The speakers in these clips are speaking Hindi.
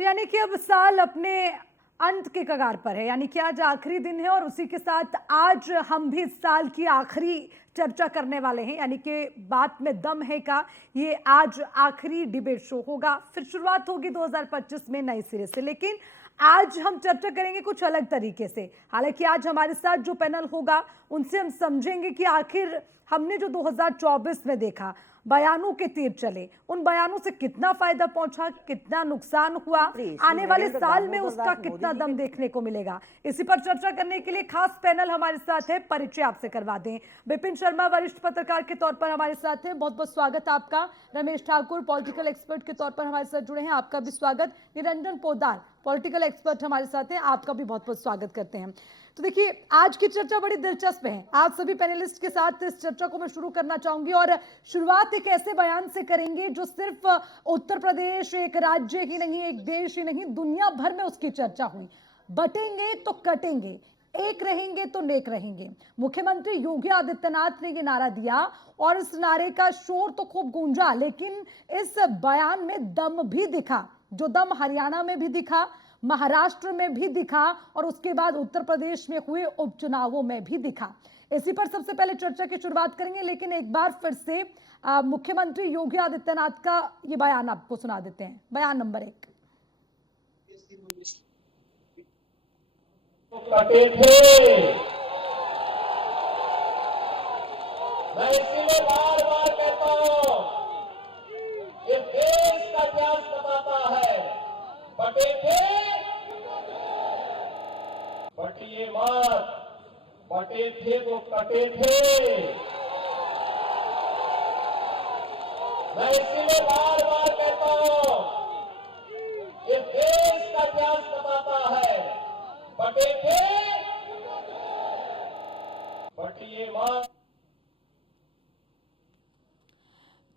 तो यानी कि अब साल अपने अंत के कगार पर है, यानी कि आज आखिरी दिन है और उसी के साथ आज हम भी इस साल की आखिरी चर्चा करने वाले हैं। यानी कि बात में दम है का ये आज आखिरी डिबेट शो होगा, फिर शुरुआत होगी 2025 में नए सिरे से। लेकिन आज हम चर्चा करेंगे कुछ अलग तरीके से। हालांकि आज हमारे साथ जो पैनल होगा उनसे हम समझेंगे कि आखिर हमने जो 2024 में देखा, बयानों के तीर चले, उन बयानों से कितना फायदा पहुंचा, कितना नुकसान हुआ, आने वाले साल में उसका कितना दम देखने को मिलेगा। इसी पर चर्चा करने के लिए खास पैनल हमारे साथ है। परिचय आपसे करवा दें। विपिन शर्मा वरिष्ठ पत्रकार के तौर पर हमारे साथ है, बहुत बहुत स्वागत आपका। रमेश ठाकुर पॉलिटिकल एक्सपर्ट के तौर पर हमारे साथ जुड़े हैं, आपका भी स्वागत। निरंजन पोद्दार पॉलिटिकल एक्सपर्ट हमारे साथ हैं, आपका भी बहुत बहुत स्वागत करते हैं। तो देखिए, आज की चर्चा बड़ी दिलचस्प है। आज सभी पैनलिस्ट के साथ इस चर्चा को मैं शुरू करना चाहूंगी और शुरुआत एक ऐसे बयान से करेंगे जो सिर्फ उत्तर प्रदेश एक राज्य ही नहीं, एक देश ही नहीं, दुनिया भर में उसकी चर्चा हुई। बटेंगे तो कटेंगे, एक रहेंगे तो नेक रहेंगे। मुख्यमंत्री योगी आदित्यनाथ ने ये नारा दिया और इस नारे का शोर तो खूब गूंजा, लेकिन इस बयान में दम भी दिखा। जो दम हरियाणा में भी दिखा, महाराष्ट्र में भी दिखा और उसके बाद उत्तर प्रदेश में हुए उपचुनावों में भी दिखा। इसी पर सबसे पहले चर्चा की शुरुआत करेंगे, लेकिन एक बार फिर से मुख्यमंत्री योगी आदित्यनाथ का ये बयान आपको सुना देते हैं। बयान नंबर 1। कटे थे, मैं इसीलिए बार बार कहता हूं, ये देश का इतिहास बताता है, बटे थे, बटिए मत, बटे थे तो कटे थे। मैं इसीलिए बार बार कहता हूं, ये देश का इतिहास बताता है, बटे थे, बटिए मत।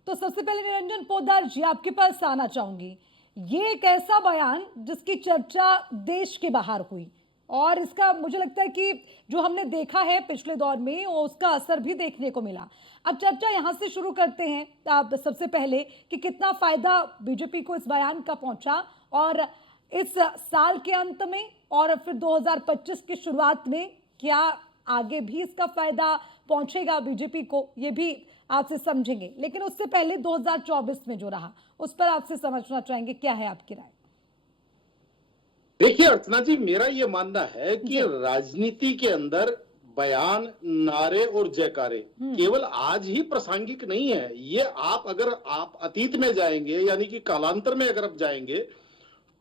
तो सबसे पहले निरंजन पोद्दार जी, आपके पास आना चाहूंगी। ये एक ऐसा बयान जिसकी चर्चा देश के बाहर हुई और इसका मुझे लगता है कि जो हमने देखा है पिछले दौर में वो उसका असर भी देखने को मिला। अब चर्चा यहां से शुरू करते हैं। आप सबसे पहले कि कितना फायदा बीजेपी को इस बयान का पहुंचा और इस साल के अंत में और फिर 2025 की शुरुआत में क्या आगे भी इसका फायदा पहुंचेगा बीजेपी को, ये भी आपसे समझेंगे। लेकिन उससे पहले 2024 में जो रहा उस पर आपसे समझना चाहेंगे, क्या है आपकी राय? देखिए अर्चना जी, मेरा ये मानना है कि राजनीति के अंदर बयान, नारे और जयकारे केवल आज ही प्रासंगिक नहीं है। ये अगर आप अतीत में जाएंगे, यानी कि कालांतर में अगर आप जाएंगे,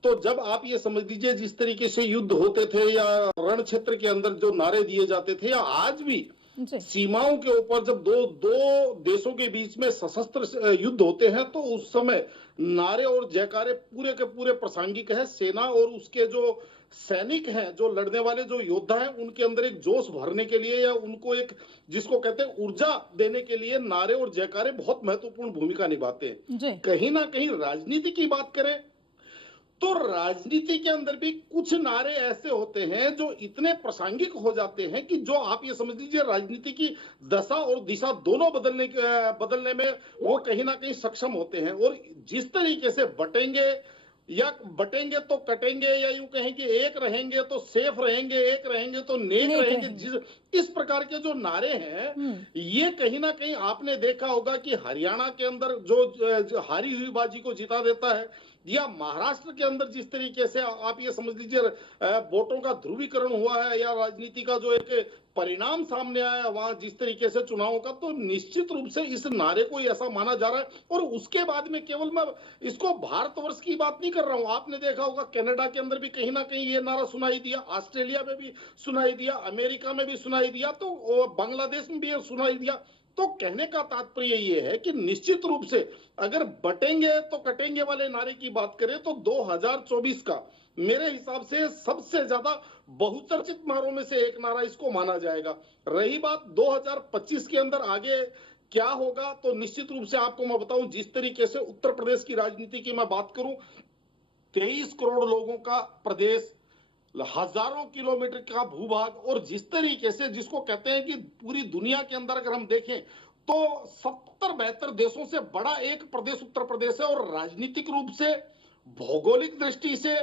तो जब आप ये समझ लीजिए जिस तरीके से युद्ध होते थे या रण क्षेत्र के अंदर जो नारे दिए जाते थे, या आज भी सीमाओं के ऊपर जब दो देशों के बीच में सशस्त्र युद्ध होते हैं, तो उस समय नारे और जयकारे पूरे के पूरे प्रासंगिक है। सेना और उसके जो सैनिक हैं, जो लड़ने वाले जो योद्धा हैं, उनके अंदर एक जोश भरने के लिए या उनको एक जिसको कहते हैं ऊर्जा देने के लिए नारे और जयकारे बहुत महत्वपूर्ण भूमिका निभाते हैं। कहीं ना कहीं राजनीति की बात करें तो राजनीति के अंदर भी कुछ नारे ऐसे होते हैं जो इतने प्रासंगिक हो जाते हैं कि जो आप ये समझ लीजिए राजनीति की दशा और दिशा दोनों बदलने में वो कहीं ना कहीं सक्षम होते हैं। और जिस तरीके से बटेंगे तो कटेंगे, या यूं कहें कि एक रहेंगे तो सेफ रहेंगे, एक रहेंगे तो नेक रहेंगे, इस प्रकार के जो नारे हैं, ये कहीं ना कहीं आपने देखा होगा कि हरियाणा के अंदर जो हारी हुई बाजी को जिता देता है, या महाराष्ट्र के अंदर जिस तरीके से आप ये समझ लीजिए वोटों का ध्रुवीकरण हुआ है, या राजनीति का जो एक परिणाम सामने आया वहां जिस तरीके से चुनावों का, तो निश्चित रूप से इस नारे को ऐसा माना जा रहा है। और उसके बाद में केवल मैं इसको भारतवर्ष की बात नहीं कर रहा हूं, आपने देखा होगा कनाडा के अंदर भी कहीं ना कहीं ये नारा सुनाई दिया, ऑस्ट्रेलिया में भी सुनाई दिया, अमेरिका में भी सुनाई दिया, तो बांग्लादेश में भी सुनाई दिया। तो कहने का तात्पर्य ये है कि निश्चित रूप से अगर बटेंगे तो कटेंगे वाले नारे की बात करें तो 2024 का मेरे हिसाब से सबसे ज्यादा बहुचर्चित नारों में से एक नारा इसको माना जाएगा। रही बात 2025 के अंदर आगे क्या होगा, तो निश्चित रूप से आपको मैं बताऊं, जिस तरीके से उत्तर प्रदेश की राजनीति की मैं बात करूं, 23 करोड़ लोगों का प्रदेश, हजारों किलोमीटर का भूभाग, और जिस तरीके से जिसको कहते हैं कि पूरी दुनिया के अंदर अगर हम देखें तो 70-72 देशों से बड़ा एक प्रदेश उत्तर प्रदेश है। और राजनीतिक रूप से भौगोलिक दृष्टि से,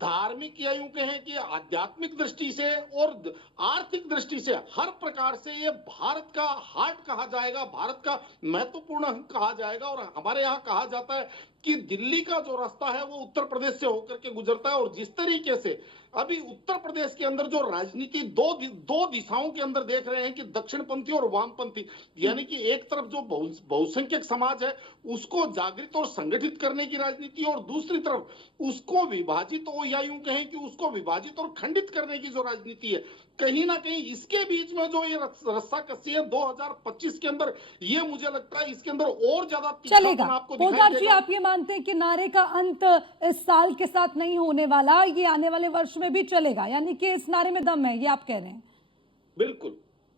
धार्मिक या यूं कहें कि आध्यात्मिक दृष्टि से और आर्थिक दृष्टि से हर प्रकार से ये भारत का हार्ट कहा जाएगा, भारत का महत्वपूर्ण अंग कहा जाएगा। और हमारे यहाँ कहा जाता है कि दिल्ली का जो रास्ता है वो उत्तर प्रदेश से होकर के गुजरता है। और जिस तरीके से अभी उत्तर प्रदेश के अंदर जो राजनीति दो दिशाओं के अंदर देख रहे हैं कि दक्षिणपंथी और वामपंथी, यानी कि एक तरफ जो बहुसंख्यक समाज है उसको जागृत और संगठित करने की राजनीति, और दूसरी तरफ उसको विभाजित और या यूं कहें कि उसको विभाजित और खंडित करने की जो राजनीति है, कहीं ना कहीं इसके बीच में जो ये रस्साकसी है 2025 के अंदर, ये मुझे लगता है इसके अंदर और ज्यादा चलेगा। तीखापन आपको दिखाई पोद्दार जी, देगा। आप ये मानते हैं कि नारे का अंत इस साल के साथ नहीं होने वाला, ये आने वाले वर्ष में भी चलेगा, यानी कि इस नारे में दम है, ये आप कह रहे हैं? बिल्कुल।